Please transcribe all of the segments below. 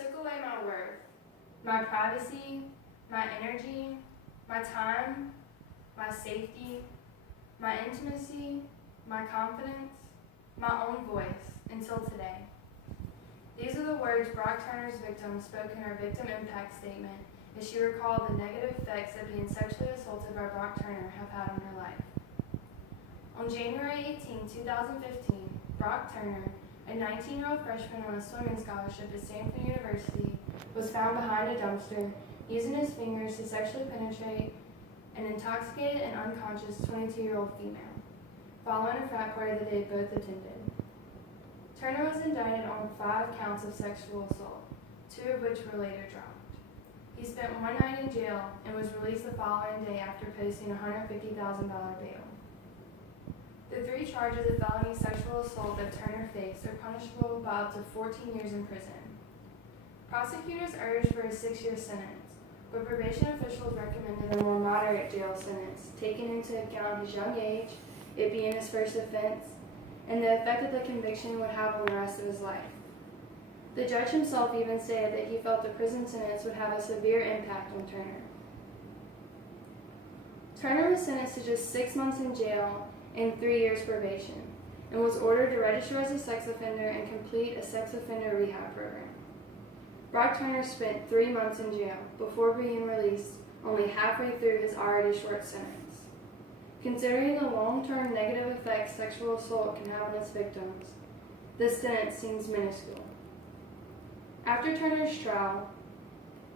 took away my worth, my privacy, my energy, my time, my safety, my intimacy, my confidence, my own voice, until today. These are the words Brock Turner's victim spoke in her victim impact statement as she recalled the negative effects that being sexually assaulted by Brock Turner have had on her life. On January 18, 2015, Brock Turner, a 19-year-old freshman on a swimming scholarship at Stanford University, was found behind a dumpster using his fingers to sexually penetrate an intoxicated and unconscious 22-year-old female, following a frat party that they both attended. Turner was indicted on 5 counts of sexual assault, 2 of which were later dropped. He spent 1 night in jail and was released the following day after posting a $150,000 bail. The 3 charges of felony sexual assault that Turner faced are punishable by up to 14 years in prison. Prosecutors urged for a 6-year sentence, but probation officials recommended a more moderate jail sentence, taking into account his young age, it being his first offense, and the effect that the conviction would have on the rest of his life. The judge himself even stated that he felt the prison sentence would have a severe impact on Turner. Turner was sentenced to just 6 months in jail and 3 years probation, and was ordered to register as a sex offender and complete a sex offender rehab program. Brock Turner spent 3 months in jail before being released only halfway through his already short sentence. Considering the long-term negative effects sexual assault can have on its victims, this sentence seems minuscule. After Turner's trial,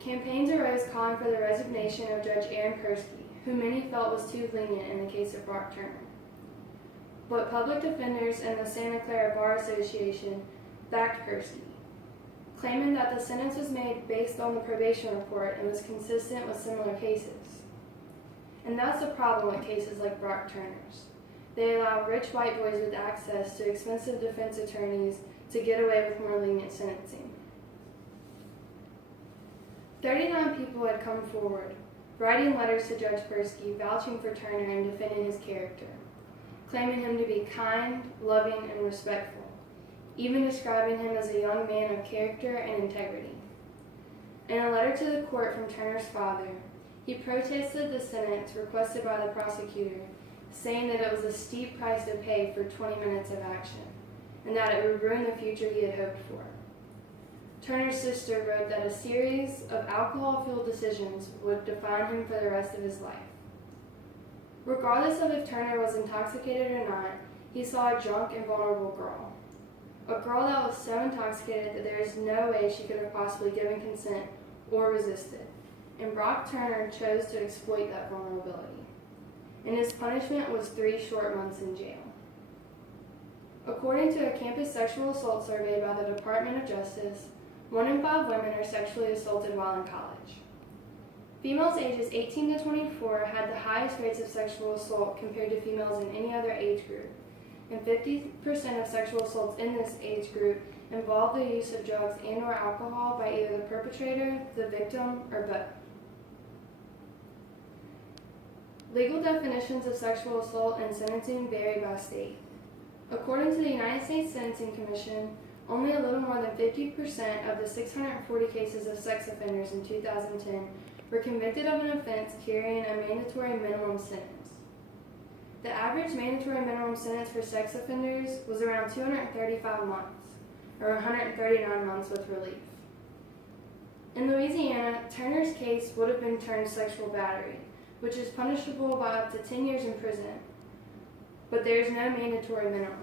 campaigns arose calling for the resignation of Judge Aaron Persky, who many felt was too lenient in the case of Brock Turner. But public defenders and the Santa Clara Bar Association backed Persky, claiming that the sentence was made based on the probation report and was consistent with similar cases. And that's the problem with cases like Brock Turner's. They allow rich white boys with access to expensive defense attorneys to get away with more lenient sentencing. 39 people had come forward, writing letters to Judge Persky, vouching for Turner and defending his character, claiming him to be kind, loving, and respectful, even describing him as a young man of character and integrity. In a letter to the court from Turner's father, he protested the sentence requested by the prosecutor, saying that it was a steep price to pay for 20 minutes of action, and that it would ruin the future he had hoped for. Turner's sister wrote that a series of alcohol-fueled decisions would define him for the rest of his life. Regardless of if Turner was intoxicated or not, he saw a drunk and vulnerable girl. A girl that was so intoxicated that there is no way she could have possibly given consent or resisted, and Brock Turner chose to exploit that vulnerability. And his punishment was 3 short months in jail. According to a campus sexual assault survey by the Department of Justice, 1 in 5 women are sexually assaulted while in college. Females ages 18 to 24 had the highest rates of sexual assault compared to females in any other age group, and 50% of sexual assaults in this age group involve the use of drugs and/or alcohol by either the perpetrator, the victim, or both. Legal definitions of sexual assault and sentencing vary by state. According to the United States Sentencing Commission, only a little more than 50% of the 640 cases of sex offenders in 2010 were convicted of an offense carrying a mandatory minimum sentence. The average mandatory minimum sentence for sex offenders was around 235 months, or 139 months with relief. In Louisiana, Turner's case would have been termed sexual battery, which is punishable by up to 10 years in prison, but there is no mandatory minimum.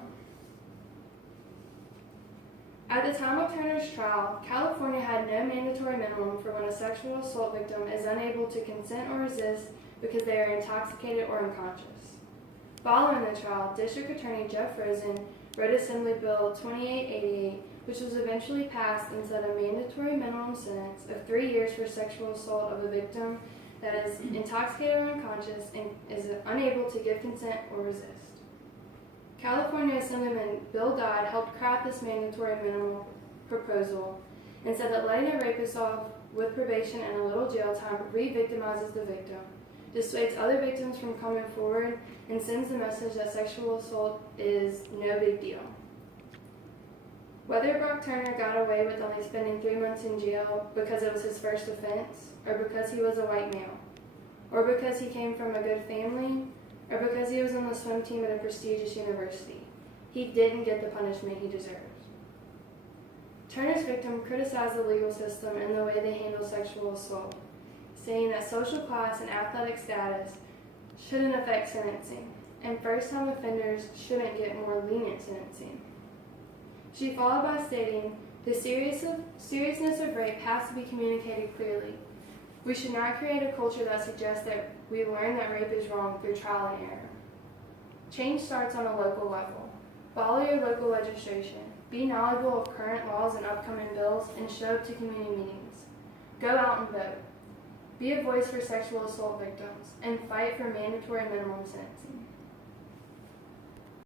At the time of Turner's trial, California had no mandatory minimum for when a sexual assault victim is unable to consent or resist because they are intoxicated or unconscious. Following the trial, District Attorney Jeff Rosen wrote Assembly Bill 2888, which was eventually passed and set a mandatory minimum sentence of 3 years for sexual assault of a victim that is intoxicated or unconscious and is unable to give consent or resist. California Assemblyman Bill Dodd helped craft this mandatory minimum proposal and said that letting a rapist off with probation and a little jail time re-victimizes the victim, dissuades other victims from coming forward, and sends the message that sexual assault is no big deal. Whether Brock Turner got away with only spending 3 months in jail because it was his first offense, or because he was a white male, or because he came from a good family, or because he was on the swim team at a prestigious university, he didn't get the punishment he deserved. Turner's victim criticized the legal system and the way they handle sexual assault, saying that social class and athletic status shouldn't affect sentencing, and first-time offenders shouldn't get more lenient sentencing. She followed by stating, the seriousness of rape has to be communicated clearly. We should not create a culture that suggests that we learn that rape is wrong through trial and error. Change starts on a local level. Follow your local legislation. Be knowledgeable of current laws and upcoming bills, and show up to community meetings. Go out and vote. Be a voice for sexual assault victims, and fight for mandatory minimum sentencing.